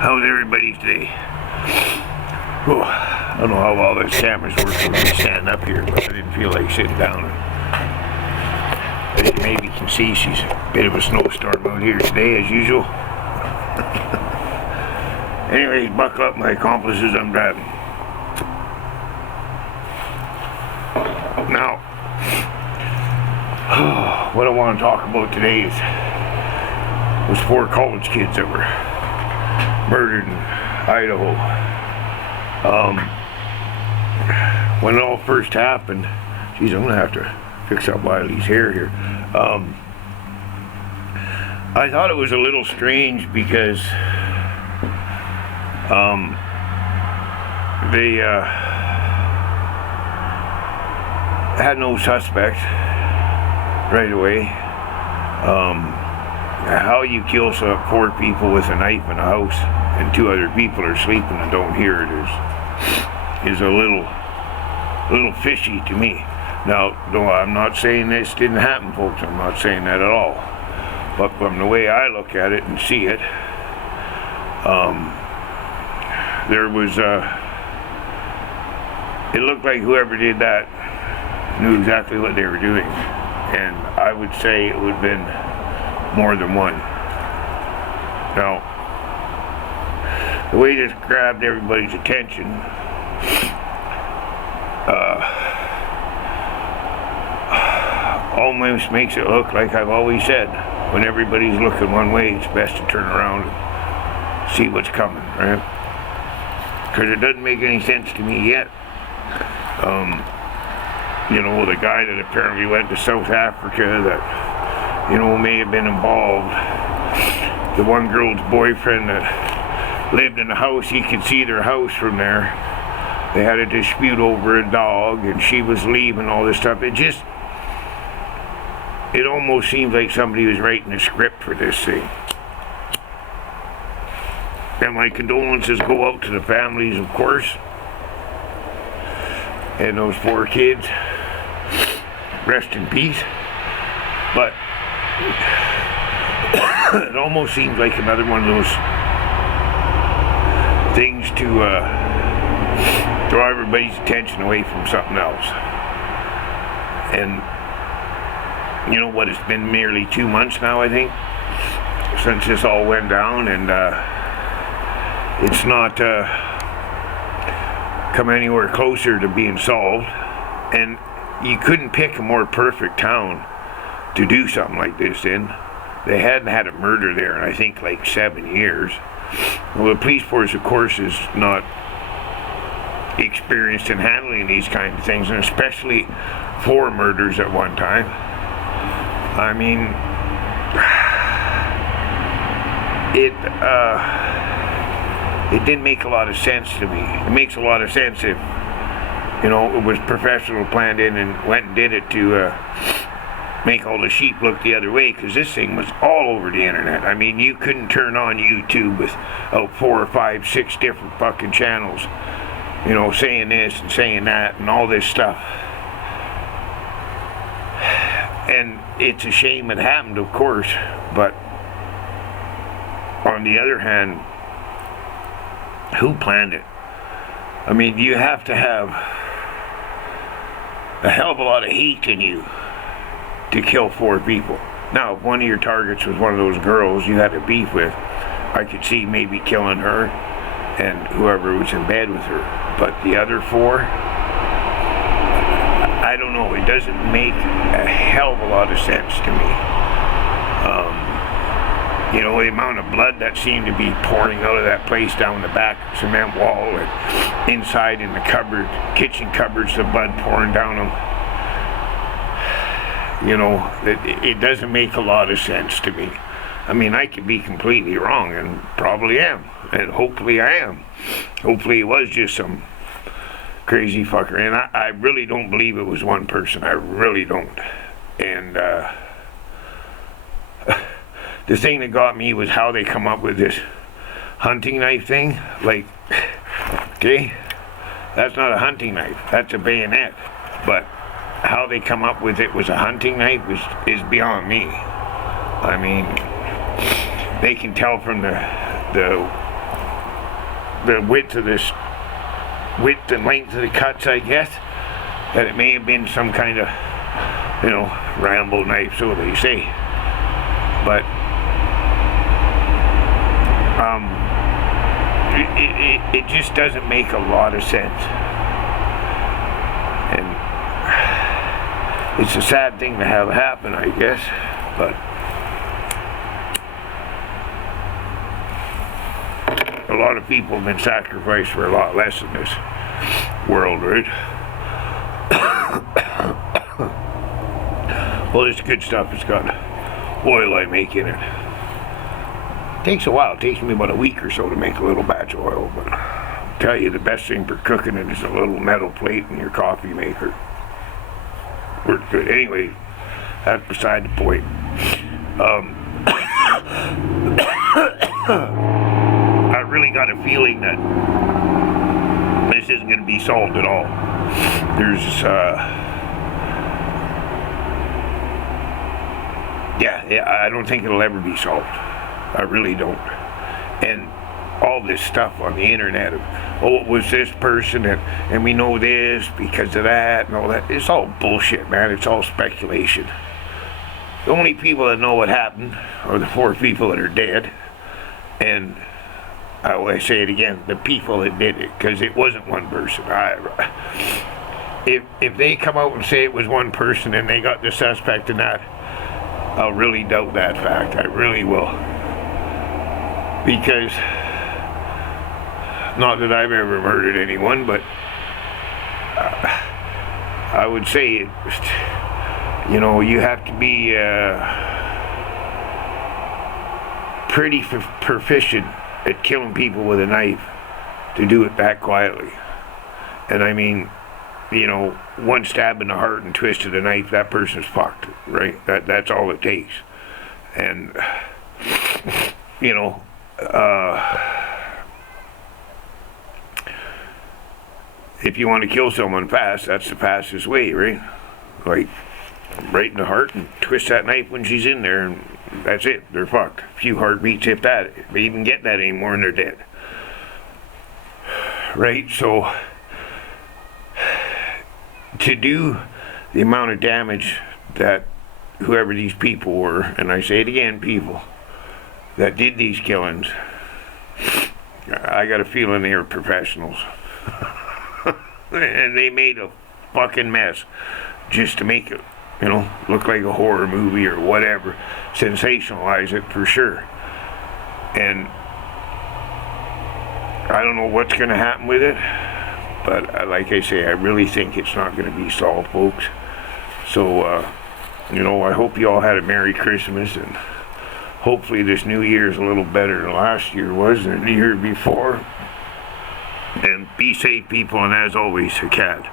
How's everybody today? Oh, I don't know how well this camera's working when I stand up here, but I didn't feel like sitting down. As you maybe can see, she's a bit of a snowstorm out here today, as usual. Anyways, buckle up, my accomplices, I'm driving. Now, what I want to talk about today is those 4 college kids that were murdered in Idaho. When it all first happened, geez, I'm gonna have to fix up Wiley's hair here. I thought it was a little strange because they had no suspect right away. How you kill 4 people with a knife in a house and 2 other people are sleeping and don't hear it is a little fishy to me. Now, no, I'm not saying this didn't happen, folks. I'm not saying that at all. But from the way I look at it and see it, there was it looked like whoever did that knew exactly what they were doing, and I would say it would have been more than one. Now, the way this grabbed everybody's attention, almost makes it look like I've always said, when everybody's looking one way, it's best to turn around and see what's coming, right? Because it doesn't make any sense to me yet. The guy that apparently went to South Africa that, may have been involved. The one girl's boyfriend that lived in the house, he could see their house from there. They had a dispute over a dog, and she was leaving, all this stuff. It almost seems like somebody was writing a script for this thing. And my condolences go out to the families, of course, and those 4 kids. Rest in peace. But it almost seems like another one of those things to draw everybody's attention away from something else. And you know what, it's been nearly 2 months now, I think, since this all went down, and it's not come anywhere closer to being solved. And you couldn't pick a more perfect town to do something like this in. They hadn't had a murder there in, I think, like 7 years. Well, the police force, of course, is not experienced in handling these kinds of things, and especially 4 murders at one time. I mean, it didn't make a lot of sense to me. It makes a lot of sense if, it was professional planned in and went and did it to make all the sheep look the other way, because this thing was all over the internet. I mean, you couldn't turn on YouTube without 4 or 5, 6 different fucking channels, saying this and saying that and all this stuff. And it's a shame it happened, of course, but on the other hand, who planned it? I mean, you have to have a hell of a lot of hate in you to kill 4 people. Now, if one of your targets was one of those girls you had a beef with, I could see maybe killing her and whoever was in bed with her. But the other 4, I don't know, it doesn't make a hell of a lot of sense to me. The amount of blood that seemed to be pouring out of that place down the back cement wall and inside in the kitchen cupboards, the blood pouring down them. It doesn't make a lot of sense to me. I mean, I could be completely wrong, and probably am, and hopefully I am. Hopefully it was just some crazy fucker, and I really don't believe it was one person. I really don't. And the thing that got me was how they come up with this hunting knife thing. Like, okay, that's not a hunting knife, that's a bayonet. But how they come up with it was a hunting knife is beyond me. I mean, they can tell from the the width and length of the cuts, I guess, that it may have been some kind of, Rambo knife, so they say. But it just doesn't make a lot of sense. And it's a sad thing to have happen, I guess, but a lot of people have been sacrificed for a lot less in this world, right? Well, it's good stuff. It's got oil I make in it. Takes a while. It takes me about a week or so to make a little batch of oil, but I'll tell you, the best thing for cooking it is a little metal plate in your coffee maker. Works good. Anyway, that's beside the point. I really got a feeling that this isn't going to be solved at all. I don't think it'll ever be solved. I really don't. And all this stuff on the internet of, it was this person and we know this because of that and all that, it's all bullshit, man. It's all speculation. The only people that know what happened are the 4 people that are dead, and I say it again, the people that did it, because it wasn't one person. If they come out and say it was one person and they got the suspect in that, I'll really doubt that fact. I really will. Because, not that I've ever murdered anyone, but I would say, you have to be pretty proficient at killing people with a knife to do it that quietly. And I mean, one stab in the heart and twist of the knife, that person's fucked, right? That's all it takes. And if you want to kill someone fast, that's the fastest way, right? Like, right in the heart and twist that knife when she's in there, and that's it. They're fucked. A few heartbeats, if that. If they even get that anymore, and they're dead. Right? So, to do the amount of damage that whoever these people were, and I say it again, people that did these killings, I got a feeling they were professionals. And they made a fucking mess just to make it, look like a horror movie or whatever. Sensationalize it for sure. And I don't know what's going to happen with it, but like I say, I really think it's not going to be solved, folks. So, I hope you all had a Merry Christmas, and hopefully this New Year's a little better than last year was, and the year before. And be safe, people, and as always, a cat.